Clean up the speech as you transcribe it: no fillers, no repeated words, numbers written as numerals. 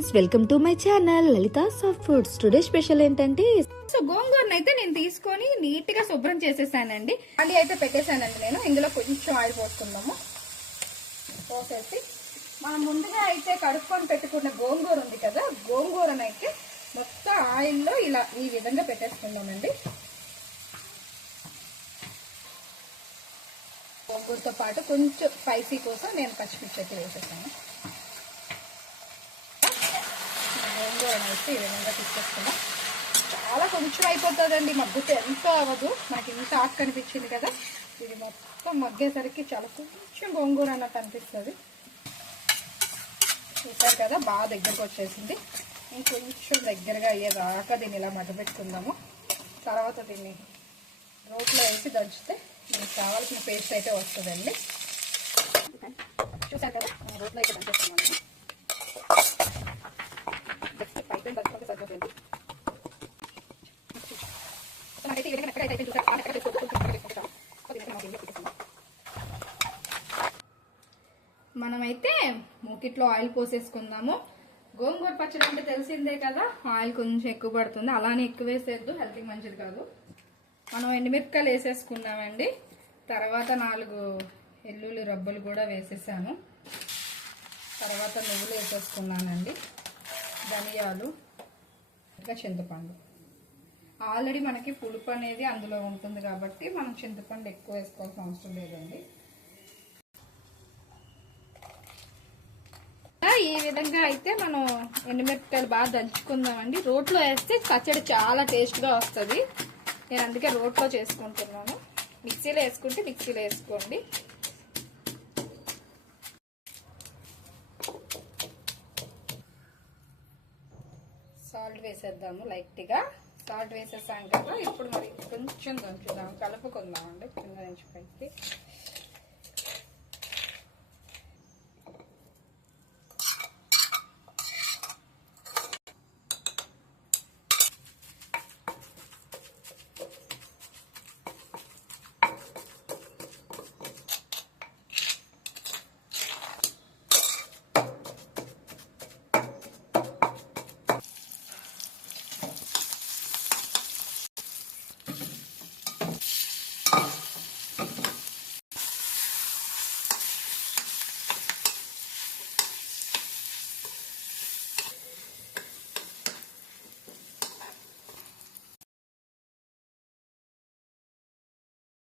Friends, welcome to my channel Lalitha soft foods. Today special ఏంటంటే గోంగూరను అయితే నేను తీసుకొని నీట్ గా శుభ్రం చేసేసానండి. అది అయితే పెట్టేశానండి. నేను ఇందులో కొంచెం ఆయిల్ పోసుకుందాము. పోసేసి మనం ముందుగా అయితే కడుక్కొని పెట్టుకున్న గోంగూర ఉంది కదా, గోంగూరను అయితే మొత్తం ఆయిల్లో ఇలా ఈ విధంగా పెట్టేసుకుందామండి. గోంగూరతో పాటు కొంచెం స్పైసీ కోసం నేను పచ్చిమిర్చి అయితే వేసేసాను. గోంగూరను అయితే ఈ విధంగా తీసుకొస్తున్నాం. చాలా కొంచెం అయిపోతుందండి, మగ్గితే ఎంత అవ్వదు. మనకి ఇంత ఆకు కనిపించింది కదా, ఇది మొత్తం మగ్గేసరికి చాలా కొంచెం గోంగూర అన్నట్టు అనిపిస్తుంది. చూసారు కదా, బాగా దగ్గరకు వచ్చేసింది. ఇంకొంచెం దగ్గరగా అయ్యేదాకా దీన్ని ఇలా మధ్య పెట్టుకుందాము. తర్వాత దీన్ని రోట్లో వేసి దంచితే దీనికి కావాల్సిన పేస్ట్ అయితే వస్తుందండి. చూసారు కదా, రోట్లో అయితే దంచేస్తున్నాను. పైపు దంచుకుంటే సరిపోతుంది. మనమైతే మూకిట్లో ఆయిల్ పోసేసుకుందాము. గోంగూర పచ్చడి అంటే తెలిసిందే కదా, ఆయిల్ కొంచెం ఎక్కువ పడుతుంది. అలానే ఎక్కువ వేసేద్దు, హెల్త్కి మంచిది కాదు. మనం ఎండుమిరపకాయలు వేసేసుకున్నామండి. తర్వాత 4 ఎల్లుల్లి రబ్బలు కూడా వేసేసాను. తర్వాత నువ్వులు వేసేసుకున్నానండి, ధనియాలు, ఇంకా చింతపండు. ఆల్రెడీ మనకి పులుపు అనేది అందులో ఉంటుంది కాబట్టి మనం చింతపండు ఎక్కువ వేసుకోవాల్సిన అవసరం లేదండి. ఈ విధంగా అయితే మనం ఎండుమిరపకాయలు బాగా దంచుకుందామండి. రోట్లో వేస్తే పచ్చడి చాలా టేస్ట్గా వస్తుంది. నేను అందుకే రోట్లో చేసుకుంటున్నాను. మిక్సీలో వేసుకుంటే మిక్సీలో వేసుకోండి. సాల్ట్ వేసేద్దాము లైట్గా. సాల్ట్ వేసేసాం కదా, ఇప్పుడు మరి కొంచెం దంచుదాం, కలుపుకుందామండి కింద నుంచి పైకి.